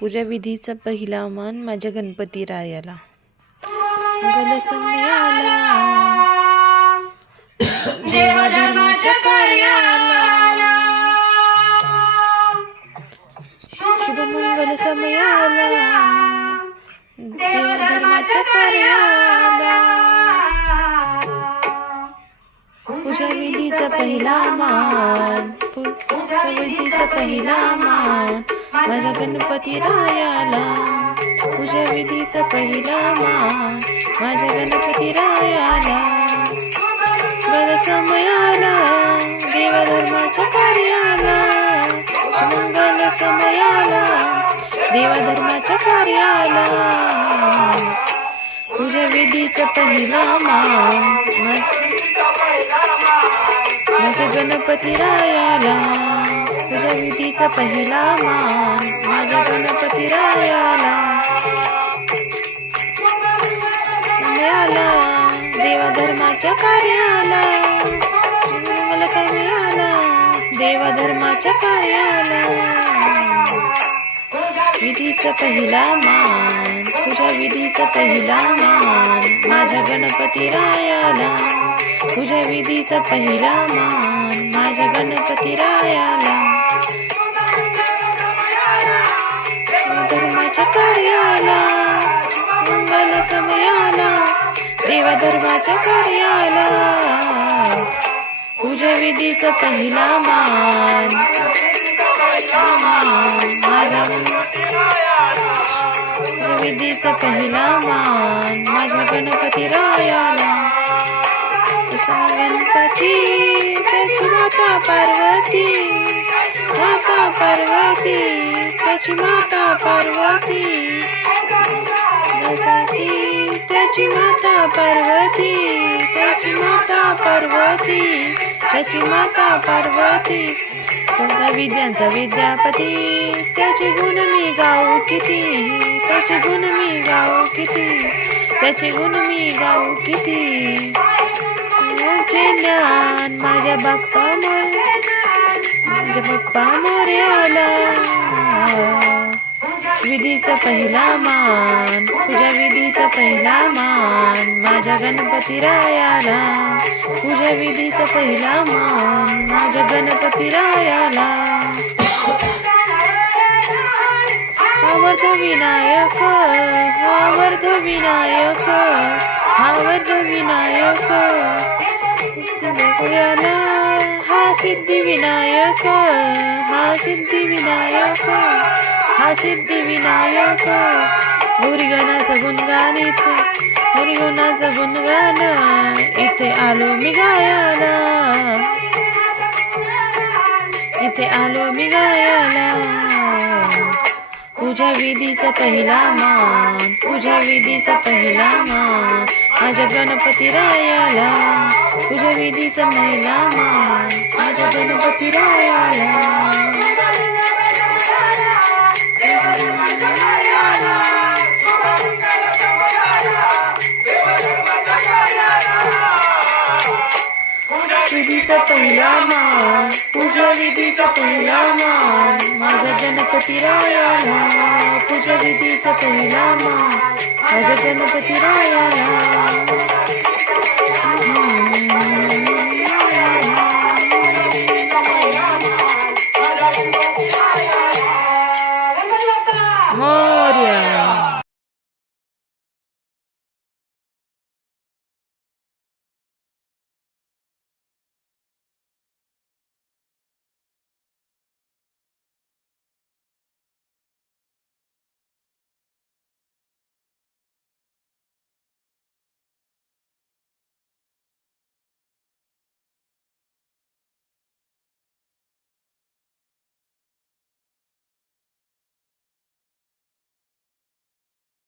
पूजाविधीचा पहिला मान माझ्या गणपती रायाला. गलसमयाला देवधर्माच्या कार्याला. शुभमंगल समयाला. देवधर्माच्या कार्याला. पूजा विधीचा पहिला मान पू- पूजा विधीचा पहिला मान माझ्या गणपती रायाला. पूजा विधीचा पहिला मान माझ्या गणपती रायाला. बल समयाला देवधर्माच्या कार्याला. सुमंगल समयाला देवधर्माच्या कार्याला. पूजा विधीचा पहिला मान मा- माझ्या गणपती रायाला तुझ्या विधीचा पहिला मान. माझ्या गणपती रायाला समयाला देवाधर्माच्या कार्याला. मला समयाला देवाधर्माच्या कार्याला. विधीचा पहिला मान तुझ्या विधीचा पहिला मान माझ्या गणपती रायाला. तुझ्या विधीचा पहिला मान माझ्या गणपती रायाला. धर्माच्या कार्याला मंगल समयाला देवा धर्माच्या कार्याला. पूजा विधीचा पहिला मान माझ्या पूजा विधीचा पहिला मान माझ्या गणपती रायाला. तसा गणपती त्याची माता पार्वती. माता पार्वती त्याची माता पार्वती. त्याची माता पार्वती. पार्वती त्याची माता पार्वती चौदा विद्यांचा विद्यापती त्याचे गुण मी गाऊ किती त्याचे गुण मी गाऊ किती त्याचे गुण मी गाऊ किती. तुझे ज्ञान माझ्या बाप्पा मोर माझ्या बाप्पा मोर्याला विधीचा पहिला मान तुझ्या विधीचा पहिला मान माझ्या गणपती रायाला. तुझ्या विधीचा पहिला मान माझ्या गणपती रायाला. हा विनायक हा विनायक हा विनायक हा सिद्धी विनायक हा सिद्धी विनायक हा सिद्धी विनायक. गणाचं गुणगान इथे हरिगुणाचं गुणगान. इथे आलो मी गायाला. इथे आलो मी गायाला. पूजा विधीचा पहिला मान पूजा विधीचा पहिला मान. माझ्या गणपती रायाला पूजा विधीचा महिला मान. माझ्या गणपती रायाला. विधीचा पहिला मान पूजा विधीचा पहिला मान माझ्या गणपती रायाला. पूजा विधीचा पहिला मान माझ्या गणपती रायाला.